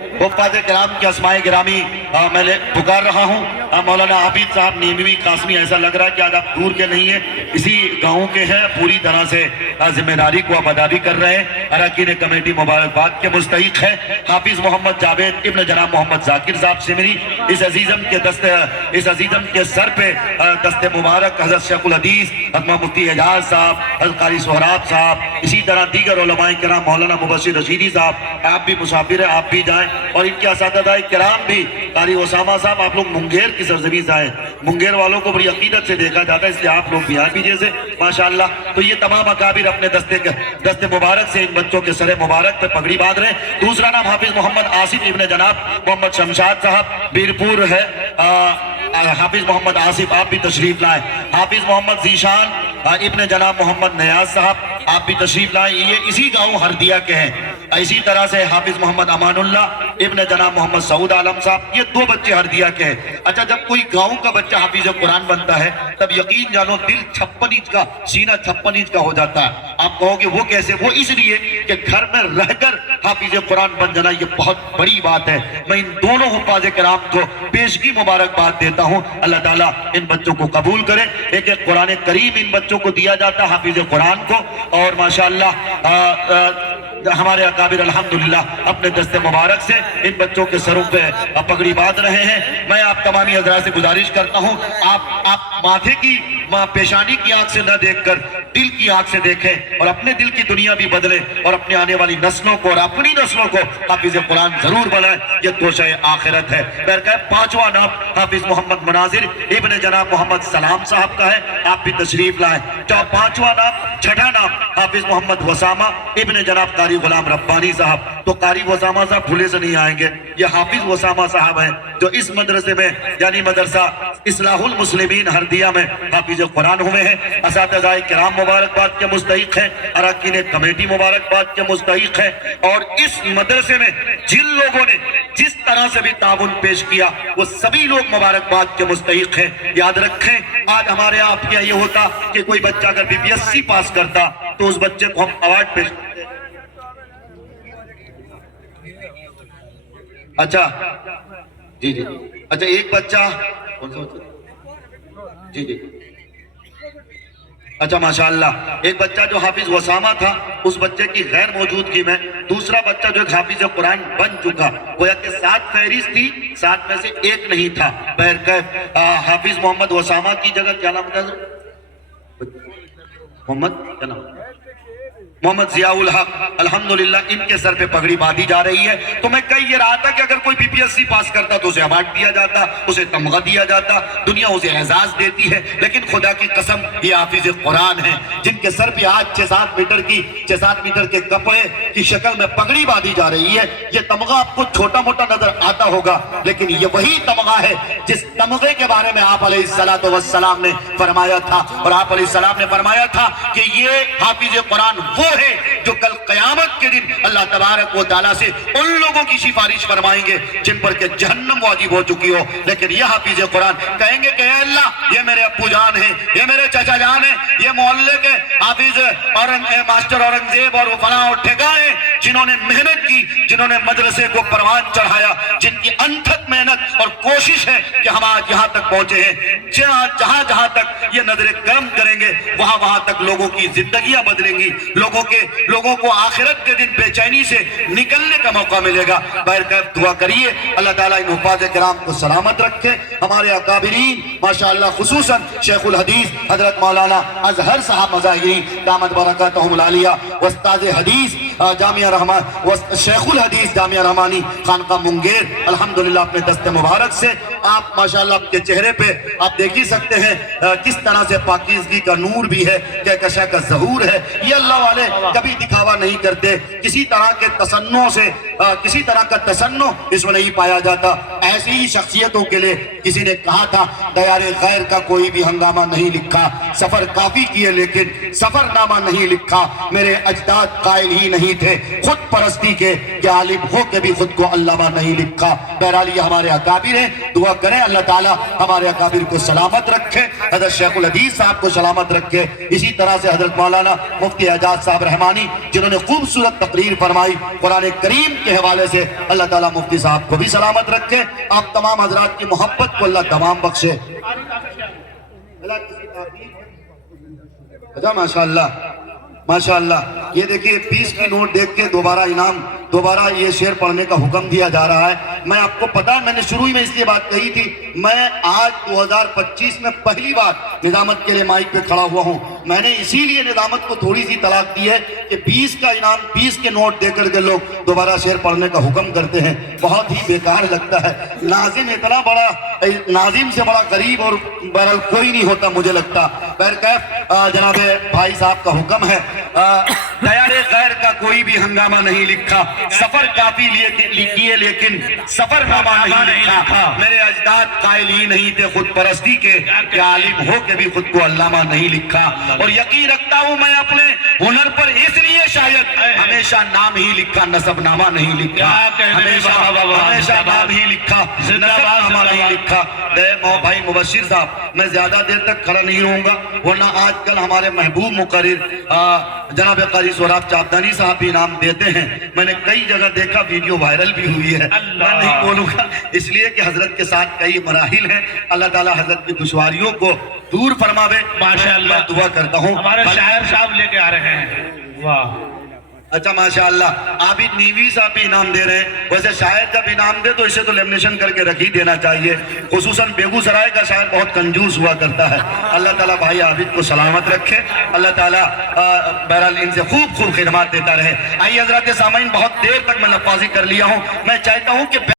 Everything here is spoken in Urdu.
حفاظ کرام کی اسماء گرامی میں پکار رہا ہوں. مولانا عابد صاحب نیموی قاسمی، ایسا لگ رہا ہے کہ آج آپ دور کے نہیں ہیں، اسی گاؤں کے ہیں، پوری طرح سے ذمہ داری کو آپ ادا بھی کر رہے ہیں. اراکین کمیٹی مبارکباد کے مستحق ہے. حافظ محمد جاوید ابن جناب محمد ذاکر صاحب سمری، اس عزیزم کے سر پہ دست مبارک حضرت شیخ الحدیث حضرت مفتی حجاز صاحب، حضرت قاری سہراب صاحب، اسی طرح دیگر علماء کرام، مولانا مبشر رشیدی صاحب، آپ بھی مسافر ہیں، آپ بھی جائیں. اور ان کے اساتذہ کرام بھی، قاری اسامہ صاحب، آپ لوگ منگیر کی سرزمین سے آئے، منگیر والوں کو بڑی عقیدت سے دیکھا جاتا ہے، اس لیے آپ لوگ بھی آئے بھی جیسے ماشاءاللہ. تو یہ تمام اکابر اپنے دست مبارک سے ان بچوں کے سر مبارک پہ پگڑی باندھ رہے ہیں. دوسرا نام حافظ محمد آصف ابن جناب محمد شمشاد صاحب، بیرپور ہے. حافظ محمد آصف آپ بھی تشریف لائیں. حافظ محمد ذیشان ابن جناب محمد نیاز صاحب آپ بھی تشریف لائیں، یہ اسی گاؤں ہردیہ کے ہیں. اسی طرح سے حافظ محمد امان اللہ ابن جناب محمد سعود عالم صاحب، یہ دو بچے ہردیہ کے ہیں. اچھا، جب کوئی گاؤں کا بچہ حافظ قرآن بنتا ہے تب یقین جانو دل 56 انچ کا، سینہ 56 انچ کا ہو جاتا ہے. آپ کہو گے وہ کیسے؟ وہ اس لیے کہ گھر میں رہ کر حافظ قرآن بن جانا یہ بہت بڑی بات ہے. میں ان دونوں حفاظ کرام کو پیشگی مبارکباد دیتا ہوں. اللہ تعالیٰ ان بچوں کو قبول کرے. ایک ایک قرآن کریم ان بچوں کو دیا جاتا ہے، حافظ قرآن کو. اور ماشاءاللہ ہمارے اکابر الحمدللہ اپنے دست مبارک سے ان بچوں کے سروں پہ پگڑی باندھ رہے ہیں. میں آپ تمامی حضرات سے گزارش کرتا ہوں، آپ ماتھے کی پیشانی کی آنکھ سے نہ دیکھ کر دل کی آنکھ سے دیکھیں اور اپنے دل کی دنیا بھی بدلیں اور اپنے آنے والی نسلوں کو اور اپنی نسلوں کو حافظ قرآن ضرور بنائیں. یہ توشہ آخرت ہے. پانچواں نام حافظ محمد مناظر ابن جناب محمد سلام صاحب کا ہے، آپ بھی تشریف لائیں. پانچواں نام، چھٹا نام حافظ محمد وسامہ ابن جناب قاری غلام ربانی صاحب. تو قاری وسامہ صاحب بھولے سے نہیں آئیں گے، یہ حافظ وسامہ صاحب ہیں جو اس مدرسے میں یعنی مدرسہ اصلاح المسلمین ہردیہ میں حافظ قرآن ہوئے ہیں. اساتذہ کرام مبارکباد کے مستحق ہیں، اراکین کمیٹی مبارکباد کے مستحق ہیں. اور اس مدرسے میں جن لوگوں نے جس طرح سے بھی تعاون پیش کیا وہ سبھی لوگ مبارکباد کے مستحق ہیں. یاد رکھیں، آج ہمارے آپ کے یہ ہوتا کہ کوئی بچہ اگر BPSC پاس کرتا تو اس بچے کو ہم ایوارڈ پیش کرتے. اچھا جی جی، اچھا ایک بچہ کون سا بچہ؟ جی جی، اچھا ماشاءاللہ ایک بچہ جو حافظ وسامہ تھا اس بچے کی غیر موجودگی میں دوسرا بچہ جو ایک حافظ قرآن بن چکا، گویا کہ 7 فہرست تھی، 7 میں سے ایک نہیں تھا. بہرکیف حافظ محمد وسامہ کی جگہ کیا نام ہے؟ محمد ضیاء الحق، الحمدللہ ان کے سر پہ پگڑی باندھی جا رہی ہے. تو میں کہہ یہ رہا تھا کہ اگر کوئی BPSC پاس کرتا تو اسے ایوارڈ دیا جاتا، اسے تمغہ دیا جاتا، دنیا اسے اعزاز دیتی ہے. لیکن خدا کی قسم یہ حافظ قرآن ہیں جن کے سر پہ آج 6-7 میٹر کے کپڑے کی شکل میں پگڑی باندھی جا رہی ہے. یہ تمغہ آپ کو چھوٹا موٹا نظر آتا ہوگا لیکن یہ وہی تمغہ ہے جس تمغے کے بارے میں آپ علیہ السلام نے فرمایا تھا. اور آپ علیہ السلام نے فرمایا تھا کہ یہ حافظ قرآن وہ ہے جو کل قیامت کے دن اللہ تبارک و تعالیٰ سے ان لوگوں کی سفارش فرمائیں گے جن پر کہ جہنم واجب ہو چکی ہو. لیکن یہ حافظ قرآن کہیں گے کہ اے اللہ یہ میرے ابو جان ہیں، یہ میرے چچا جان ہیں، یہ محلے کے حافظ ماسٹر اورنگزیب اور فلاں اور ٹھیکا ہیں جنہوں نے محنت کی، جنہوں نے مدرسے کو پروان چڑھایا، جن کی انتھک محنت اور کوشش ہے کہ ہم آج یہاں تک پہنچے ہیں. جہاں تک یہ نظر کرم کریں گے وہاں تک لوگوں کی زندگیاں بدلیں گی، لوگوں کو آخرت کے دن بے چینی سے نکلنے کا موقع ملے گا. بہرکیف دعا کریے اللہ تعالیٰ ان حفاظ کرام کو سلامت رکھے. ہمارے اکابرین ماشاءاللہ خصوصاً شیخ الحدیث حضرت مولانا اظہر صاحب مظاہرین دامت برکاتہم العالیہ، استاذ حدیث جامعہ رحمان، شیخ الحدیث جامعہ رحمانی خانقاہ منگیر، الحمدللہ اپنے دست مبارک سے آپ ماشاءاللہ آپ کے چہرے پہ آپ دیکھ ہی سکتے ہیں کس طرح سے پاکیزگی کا نور بھی ہے، کہکشاں کا ظہور ہے. یہ اللہ والے کبھی دکھاوا نہیں کرتے، کسی طرح کے تصنع سے کسی طرح کا تصنع اس میں نہیں پایا جاتا. ایسی ہی شخصیتوں کے لیے کسی نے کہا تھا دیار غیر کا کوئی بھی ہنگامہ نہیں لکھا، سفر کافی کیے لیکن سفر نامہ نہیں لکھا. میرے اجداد قائل ہی نہیں تھے خود پرستی کے کہ عالم ہو کے بھی خود کو علامہ نہیں لکھا. بہرحال یہ ہمارے اکابر ہیں. دعا دعا کریں اللہ تعالیٰ ہمارے اکابر کو سلامت رکھے، حضرت شیخ الحدیث صاحب کو سلامت رکھے، اسی طرح سے حضرت مولانا مفتی اعجاز صاحب رحمانی جنہوں نے خوبصورت تقریر فرمائی قرآن کریم کے حوالے سے، اللہ تعالیٰ مفتی صاحب کو بھی سلامت رکھے، آپ تمام حضرات کی محبت کو اللہ دوام بخشے۔ اچھا ماشاءاللہ ماشاءاللہ، یہ دیکھیے 20 کی نوٹ دیکھ کے دوبارہ یہ شعر پڑھنے کا حکم دیا جا رہا ہے۔ میں آپ کو پتا ہے میں نے شروع میں اس لیے بات کہی تھی، میں آج 2025 میں پہلی بار نظامت کے لیے مائک پہ کھڑا ہوا ہوں، میں نے اسی لیے نظامت کو تھوڑی سی طلاق دی ہے کہ 20 کا انعام 20 کے نوٹ دے کر کے لوگ دوبارہ شعر پڑھنے کا حکم کرتے ہیں، بہت ہی بیکار لگتا ہے۔ ناظم اتنا بڑا، ناظم سے بڑا غریب اور بہرحال کوئی نہیں ہوتا مجھے لگتا۔ بہرکیف جناب بھائی صاحب کا حکم ہے، تیار غیر کا کوئی بھی ہنگامہ نہیں لکھا، سفر کافی کیے لیکن سفر نامہ نہیں لکھا، میرے اجداد قائل ہی نہیں تھے خود پرستی کے، کہ عالم ہو کے بھی خود کو علامہ نہیں لکھا، اور یقین رکھتا ہوں میں اپنے ہنر پر اس لیے شاید ہمیشہ نام ہی لکھا، نسب نامہ نہیں لکھا، ہمیشہ نام ہی لکھا، نسب نامہ نہیں لکھا۔ بھائی مبشر صاحب میں زیادہ دیر تک کھڑا نہیں رہوں گا، ورنہ آج کل ہمارے محبوب مقرر جناب قاری سہراب چاپدانی صاحب بھی انعام دیتے ہیں، میں نے کئی جگہ دیکھا، ویڈیو وائرل بھی ہوئی ہے، میں نہیں بولوں گا اس لیے کہ حضرت کے ساتھ کئی مراحل ہیں، اللہ تعالیٰ حضرت کی دشواریوں کو دور فرماوے، ماشاءاللہ دعا کرتا ہوں۔ ہمارے شاعر صاحب لے کے آ رہے ہیں، واہ اچھا ماشاءاللہ، عابد نیوی صاحب بھی انعام دے رہے ہیں، ویسے شاعر جب انعام دے تو اسے تو لیمنیشن کر کے رکھ ہی دینا چاہیے، خصوصاً بیگو سرائے کا شاعر بہت کنجوس ہوا کرتا ہے۔ اللہ تعالیٰ بھائی عابد کو سلامت رکھے، اللہ تعالیٰ بہرحال ان سے خوب خدمات دیتا رہے۔ آئیے حضرات سامعین، بہت دیر تک میں لفاظی کر لیا ہوں، میں چاہتا ہوں کہ